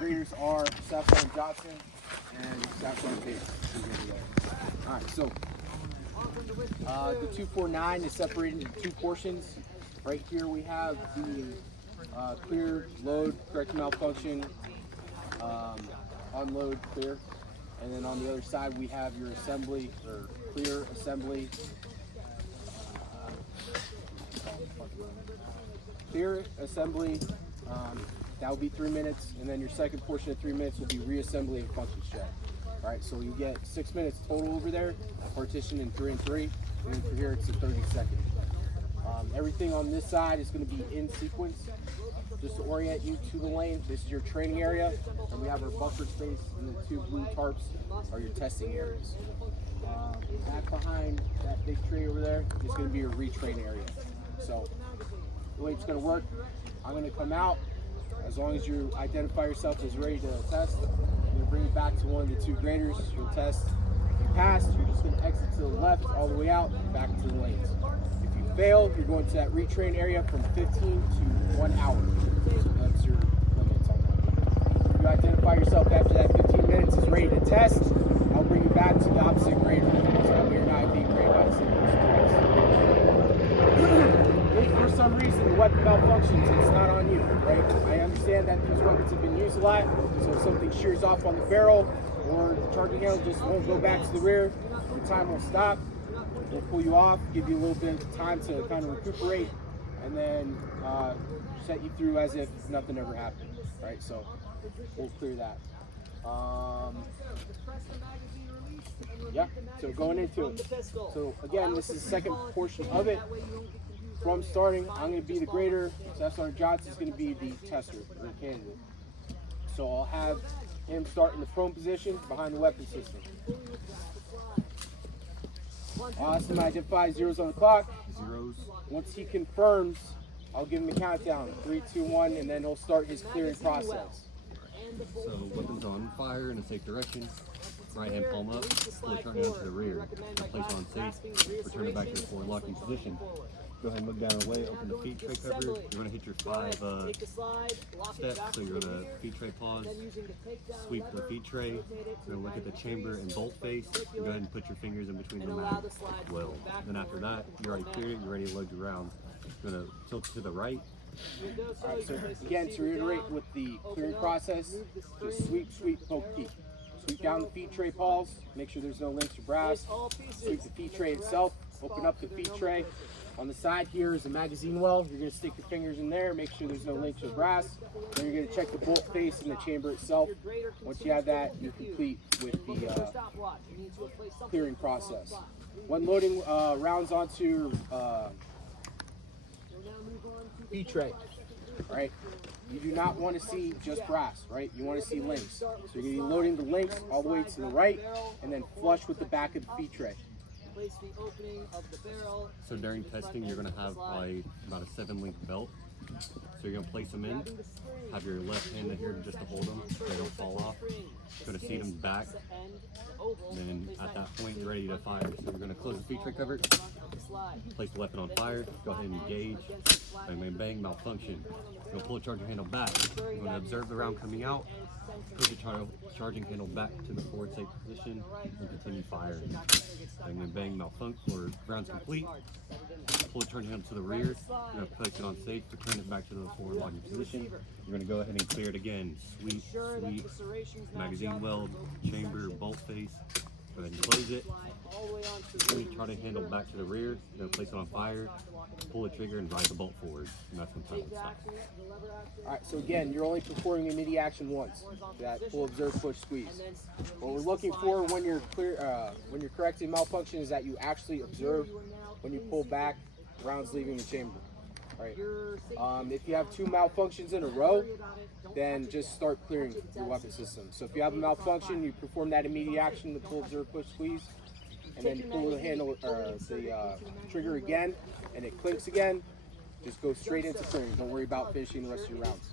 graders are Sapphire Johnson and Sapphire Page. Alright, so the 249 is separated into two portions. Right here we have the clear, load, correct malfunction, unload, clear. And then on the other side we have your assembly, or clear, assembly, clear, assembly, that will be 3 minutes, and then your second portion of 3 minutes will be reassembly and function check. Alright, so you get 6 minutes total over there, partitioned in 3 and 3, and then for here it's a 30-second. Everything on this side is going to be in sequence, just to orient you to the lane. This is your training area, and we have our buffer space, and the two blue tarps are your testing areas. Back behind that big tree over there is going to be your retrain area. So the way it's going to work, I'm going to come out. As long as you identify yourself as ready to test, I'm going to bring you back to one of the two graders. You'll test. If you pass, you're just going to exit to the left all the way out and back to the lanes. If you fail, you're going to that retrain area from 15 to 1 hour. So that's your limits on that. If you identify yourself after that 15 minutes is ready to test, I'll bring you back to the opposite grader. So that way you're not being graded by the same person twice. If for some reason the weapon malfunctions, it's not on you, right? I understand that these weapons have been used a lot, so if something shears off on the barrel or the charging handle just won't go back to the rear, your time will stop. We'll pull you off, give you a little bit of time to kind of recuperate, and then set you through as if nothing ever happened, right? So we'll clear that. Yeah, so going into it. So again, this is the second portion of it. From starting, I'm going to be the grader. Sapphire Johnson is going to be the tester, or the candidate. So I'll have him start in the prone position behind the weapon system. I'll ask him to identify zeros on the clock. Zeros. Once he confirms, I'll give him a countdown, 3, 2, 1, and then he'll start his clearing process. So weapons on fire in a safe direction. Right hand palm up, pull it turn down to the rear. Place on safe, return it back to the forward locking position. Go ahead and look down and away, open the feet tray cover. You're going to hit your 5 steps, so you're going to feet tray pause, sweep the feet tray, you're going to look at the chamber and bolt face, you go ahead and put your fingers in between the mag well. Then after that, you already cleared it, you're ready to load your round. You're going to tilt to the right. Alright, so again, to reiterate with the clearing process, just sweep, sweep, poke, keep. Sweep down the feet tray pause, make sure there's no links or brass. Sweep the feet tray itself, open up the feet tray. On the side here is a magazine well. You're going to stick your fingers in there, make sure there's no links or brass. Then you're going to check the bolt face and the chamber itself. Once you have that, you're complete with the clearing process. When loading rounds onto feet tray, right? You do not want to see just brass, right? You want to see links. So you're going to be loading the links all the way to the right and then flush with the back of the feet tray. So during testing, you're going to have probably about a 7-link belt. So you're going to place them in, have your left hand here just to hold them so they don't fall off. You're going to seat them back, and then at that point you're ready to fire. So you're going to close the feet tray cover, place the weapon on fire, go ahead and engage, bang, bang, bang, malfunction. You're going to pull the charging handle back. You're going to observe the round coming out, put the charging handle back to the forward safe position, and continue firing. Bang, bang, bang, malfunction, or round's complete. Pull the charging handle to the rear. You're going to place it on safe, return it back to the forward locking position. You're going to go ahead and clear it again. Sweep, sweep, magazine weld, chamber, bolt face. Go ahead and close it. Bring the charging handle back to the rear. You're going to place it on fire, pull the trigger, and drive the bolt forward. And that's when time would stop. Alright, so again, you're only performing a MIDI action once. That pull, observe, push, squeeze. What we're looking for when you're correcting malfunction is that you actually observe when you pull back, rounds leaving the chamber. Right. If you have 2 malfunctions in a row, then just start clearing your weapon system. So if you have a malfunction, you perform that immediate action, the pull, observe, push, squeeze, and then you pull the handle or the trigger again, and it clinks again. Just go straight into clearing. Don't worry about finishing the rest of your rounds.